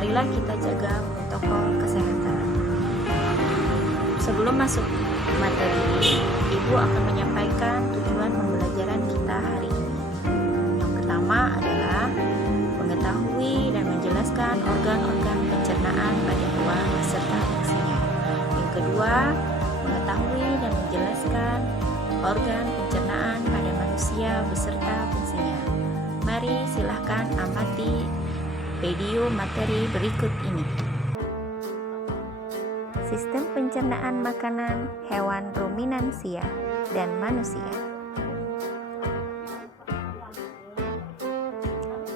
marilah kita jaga protokol kesehatan. Sebelum masuk materi, Ibu akan menyampaikan tujuan pembelajaran kita hari ini. Yang pertama adalah mengetahui dan menjelaskan organ-organ pencernaan pada hewan beserta fungsinya. Yang kedua, mengetahui dan menjelaskan organ pencernaan pada manusia beserta fungsinya. Mari silahkan amati video materi berikut ini. Sistem pencernaan makanan hewan ruminansia dan manusia.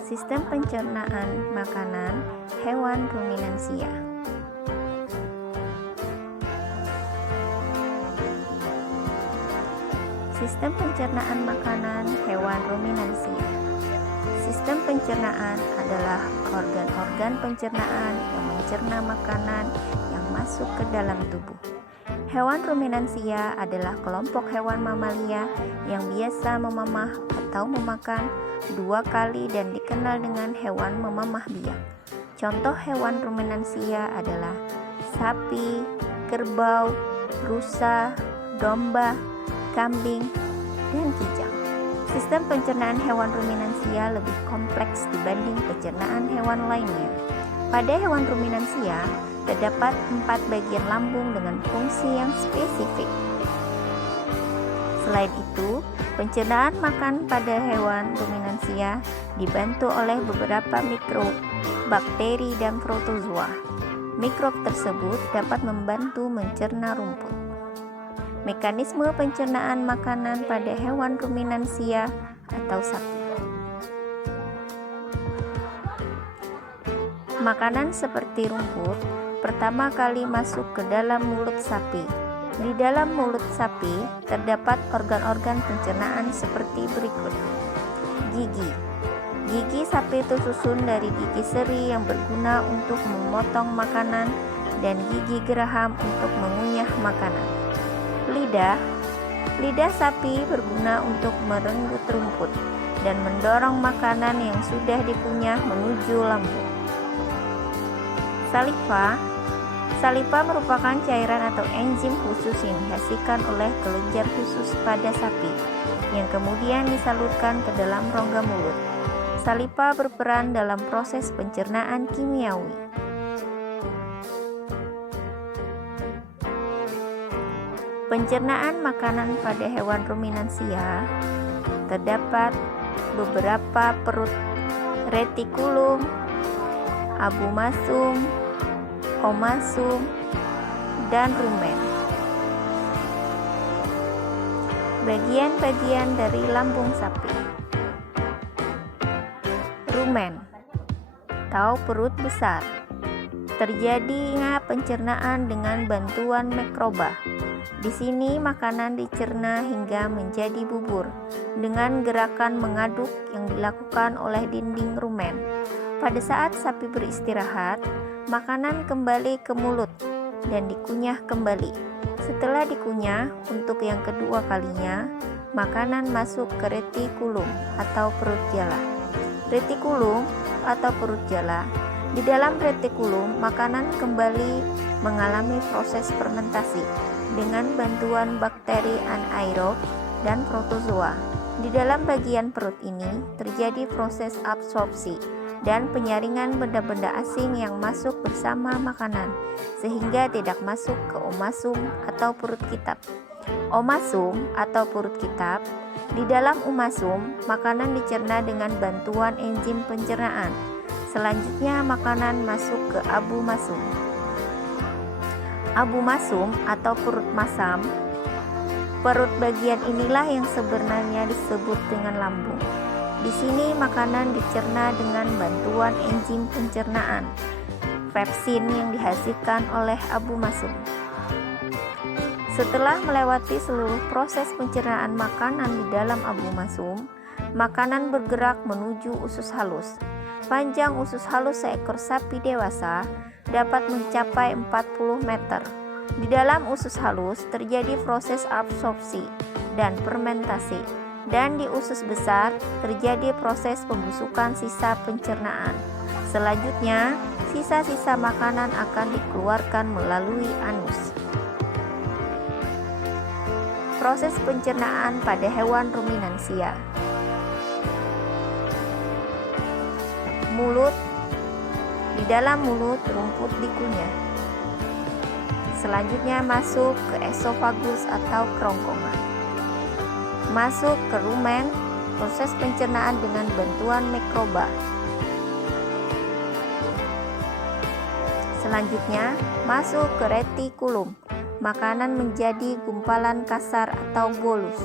Sistem pencernaan makanan hewan ruminansia. Sistem pencernaan makanan hewan ruminansia. Sistem pencernaan adalah organ-organ pencernaan yang mencerna makanan yang masuk ke dalam tubuh. Hewan ruminansia adalah kelompok hewan mamalia yang biasa memamah atau memakan 2 kali dan dikenal dengan hewan memamah biak. Contoh hewan ruminansia adalah sapi, kerbau, rusa, domba, kambing, dan kijang. Sistem pencernaan hewan ruminansia lebih kompleks dibanding pencernaan hewan lainnya. Pada hewan ruminansia, terdapat 4 bagian lambung dengan fungsi yang spesifik. Selain itu, pencernaan makan pada hewan ruminansia dibantu oleh beberapa mikrob, bakteri, dan protozoa. Mikrob tersebut dapat membantu mencerna rumput. Mekanisme pencernaan makanan pada hewan ruminansia atau sapi. Makanan seperti rumput pertama kali masuk ke dalam mulut sapi. Di dalam mulut sapi terdapat organ-organ pencernaan seperti berikut. Gigi. Gigi sapi tersusun dari gigi seri yang berguna untuk memotong makanan dan gigi geraham untuk mengunyah makanan. Lidah. Lidah sapi berguna untuk merenggut rumput dan mendorong makanan yang sudah dikunyah menuju lambung. Saliva. Saliva merupakan cairan atau enzim khusus yang dihasilkan oleh kelenjar khusus pada sapi yang kemudian disalurkan ke dalam rongga mulut. Saliva berperan dalam proses pencernaan kimiawi. Pencernaan makanan pada hewan ruminansia terdapat beberapa perut, retikulum, abomasum, omasum, dan rumen. Bagian-bagian dari lambung sapi. Rumen atau perut besar. Terjadinya pencernaan dengan bantuan mikroba. Di sini makanan dicerna hingga menjadi bubur dengan gerakan mengaduk yang dilakukan oleh dinding rumen. Pada saat sapi beristirahat, makanan kembali ke mulut dan dikunyah kembali. Setelah dikunyah untuk yang kedua kalinya, makanan masuk ke retikulum atau perut jala. Retikulum atau perut jala. Di dalam retikulum, makanan kembali mengalami proses fermentasi dengan bantuan bakteri anaerob dan protozoa. Di dalam bagian perut ini terjadi proses absorpsi dan penyaringan benda-benda asing yang masuk bersama makanan sehingga tidak masuk ke omasum atau perut kitab. Omasum atau perut kitab. Di dalam omasum, makanan dicerna dengan bantuan enzim pencernaan. Selanjutnya makanan masuk ke abomasum. Abomasum atau perut masam. Perut bagian inilah yang sebenarnya disebut dengan lambung. Di sini makanan dicerna dengan bantuan enzim pencernaan, pepsin yang dihasilkan oleh abomasum. Setelah melewati seluruh proses pencernaan makanan di dalam abomasum, makanan bergerak menuju usus halus. Panjang usus halus seekor sapi dewasa dapat mencapai 40 meter. Di dalam usus halus terjadi proses absorpsi dan fermentasi, dan di usus besar terjadi proses pembusukan sisa pencernaan. Selanjutnya, sisa-sisa makanan akan dikeluarkan melalui anus. Proses pencernaan pada hewan ruminansia. Mulut. Di dalam mulut rumput dikunyah. Selanjutnya masuk ke esofagus atau kerongkongan. Masuk ke rumen, proses pencernaan dengan bantuan mikroba. Selanjutnya masuk ke retikulum. Makanan menjadi gumpalan kasar atau bolus.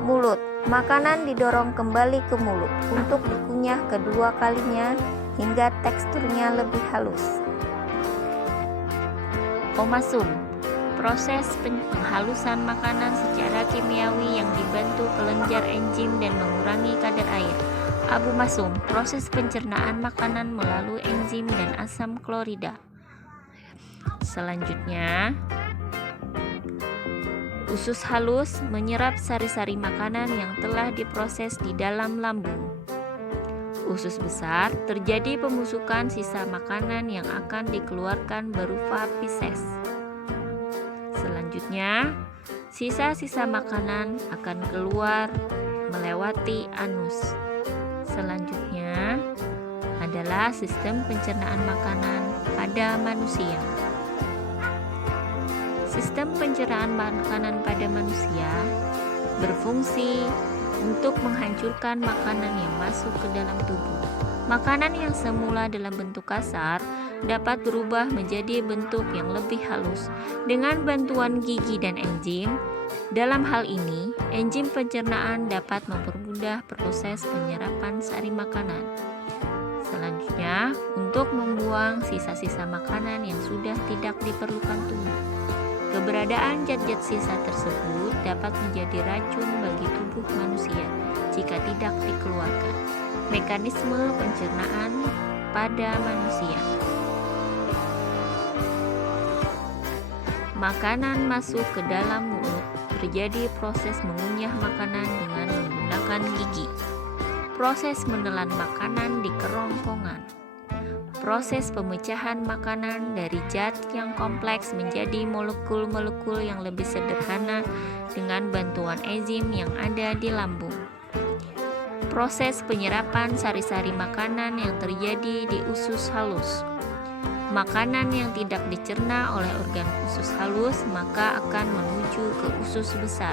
Mulut. Makanan didorong kembali ke mulut untuk dikunyah kedua kalinya hingga teksturnya lebih halus. Omasum. Proses penghalusan makanan secara kimiawi yang dibantu kelenjar enzim dan mengurangi kadar air. Abumasum. Proses pencernaan makanan melalui enzim dan asam klorida. Selanjutnya, usus halus menyerap sari-sari makanan yang telah diproses di dalam lambung. Usus besar terjadi pembusukan sisa makanan yang akan dikeluarkan berupa feses. Selanjutnya, sisa-sisa makanan akan keluar melewati anus. Selanjutnya adalah sistem pencernaan makanan pada manusia. Sistem pencernaan makanan pada manusia berfungsi untuk menghancurkan makanan yang masuk ke dalam tubuh. Makanan yang semula dalam bentuk kasar dapat berubah menjadi bentuk yang lebih halus dengan bantuan gigi dan enzim. Dalam hal ini, enzim pencernaan dapat mempermudah proses penyerapan sari makanan. Selanjutnya, untuk membuang sisa-sisa makanan yang sudah tidak diperlukan tubuh. Keberadaan zat-zat sisa tersebut dapat menjadi racun bagi tubuh manusia jika tidak dikeluarkan. Mekanisme pencernaan pada manusia. Makanan masuk ke dalam mulut. Terjadi proses mengunyah makanan dengan menggunakan gigi. Proses menelan makanan di kerongkongan. Proses pemecahan makanan dari zat yang kompleks menjadi molekul-molekul yang lebih sederhana dengan bantuan enzim yang ada di lambung. Proses penyerapan sari-sari makanan yang terjadi di usus halus. Makanan yang tidak dicerna oleh organ usus halus maka akan menuju ke usus besar.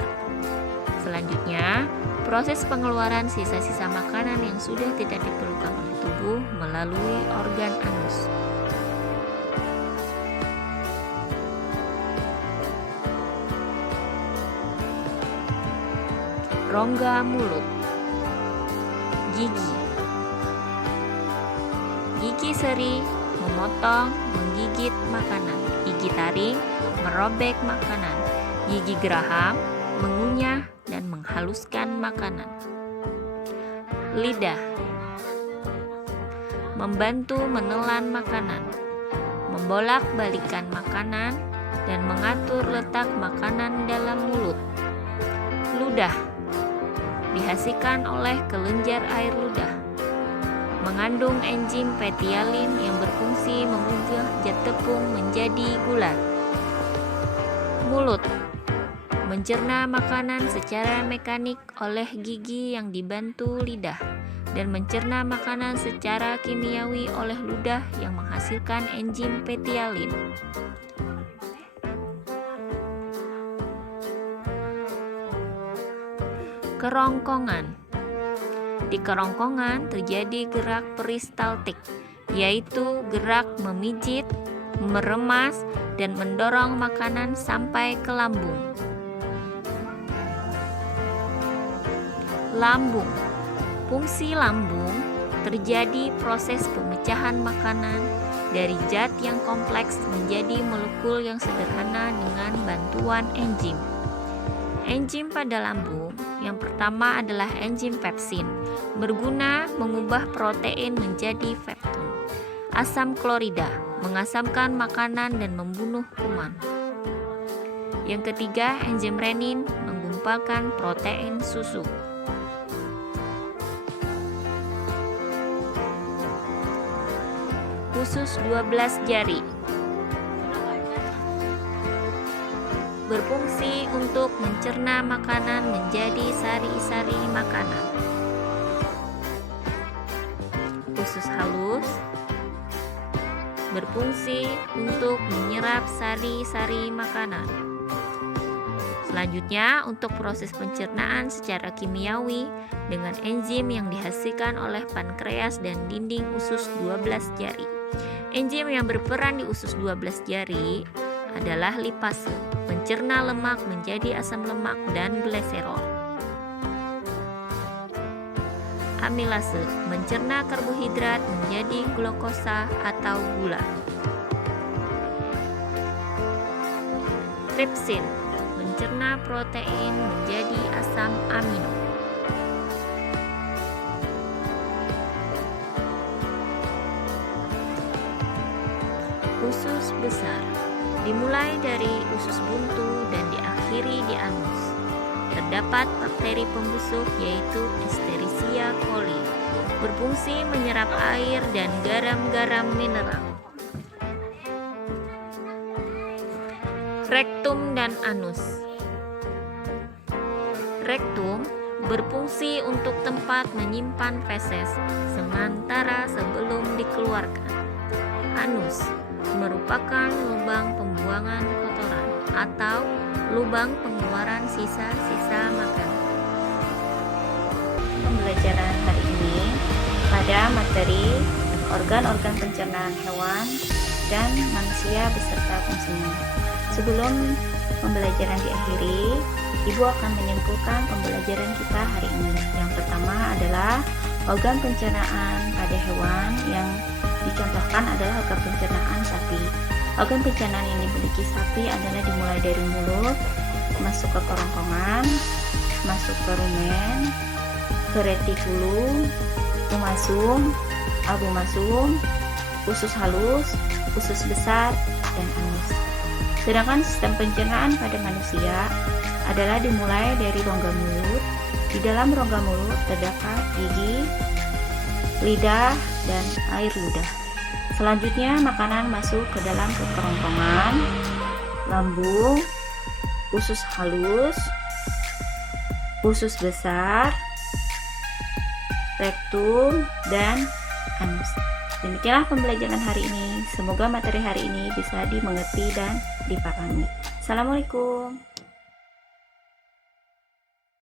Selanjutnya, proses pengeluaran sisa-sisa makanan yang sudah tidak diperlukan oleh tubuh melalui organ anus. Rongga mulut. Gigi. Gigi seri memotong, menggigit makanan. Gigi taring merobek makanan. Gigi geraham mengunyah dan menghaluskan makanan. Lidah membantu menelan makanan, membolak-balikan makanan, dan mengatur letak makanan dalam mulut. Ludah dihasilkan oleh kelenjar air ludah. Mengandung enzim petialin yang berfungsi mengubah zat tepung menjadi gula. Mulut mencerna makanan secara mekanik oleh gigi yang dibantu lidah dan mencerna makanan secara kimiawi oleh ludah yang menghasilkan enzim petialin. Kerongkongan. Di kerongkongan terjadi gerak peristaltik, yaitu gerak memijit, meremas, dan mendorong makanan sampai ke lambung. Lambung. Fungsi lambung terjadi proses pemecahan makanan dari zat yang kompleks menjadi molekul yang sederhana dengan bantuan enzim. Enzim pada lambung yang pertama adalah enzim pepsin, berguna mengubah protein menjadi pepton. Asam klorida mengasamkan makanan dan membunuh kuman. Yang ketiga, enzim renin menggumpalkan protein susu. usus 12 jari. Berfungsi untuk mencerna makanan menjadi sari-sari makanan. Usus halus berfungsi untuk menyerap sari-sari makanan. Selanjutnya, untuk proses pencernaan secara kimiawi dengan enzim yang dihasilkan oleh pankreas dan dinding usus 12 jari. Enzim yang berperan di usus 12 jari adalah lipase, mencerna lemak menjadi asam lemak dan glycerol. Amilase, mencerna karbohidrat menjadi glukosa atau gula. Tripsin, mencerna protein menjadi asam amino. Usus besar dimulai dari usus buntu dan diakhiri di anus. Terdapat bakteri pembusuk yaitu Escherichia coli, berfungsi menyerap air dan garam-garam mineral. Rektum dan anus. Rektum berfungsi untuk tempat menyimpan feses sementara sebelum dikeluarkan. Anus merupakan lubang pembuangan kotoran atau lubang pengeluaran sisa-sisa makanan. Pembelajaran hari ini pada materi organ-organ pencernaan hewan dan manusia beserta fungsinya. Sebelum pembelajaran diakhiri, Ibu akan menyimpulkan pembelajaran kita hari ini. Yang pertama adalah organ pencernaan pada hewan yang dicontohkan adalah organ pencernaan sapi. Organ pencernaan yang dimiliki sapi adalah dimulai dari mulut, masuk ke kerongkongan, masuk ke rumen, ke retikulum, umasum, albumasum, usus halus, usus besar, dan anus. Sedangkan sistem pencernaan pada manusia adalah dimulai dari rongga mulut. Di dalam rongga mulut terdapat gigi, lidah, dan air ludah. Selanjutnya makanan masuk ke dalam kerongkongan, lambung, usus halus, usus besar, rektum, dan anus. Demikianlah pembelajaran hari ini. Semoga materi hari ini bisa dimengerti dan dipahami. Assalamualaikum.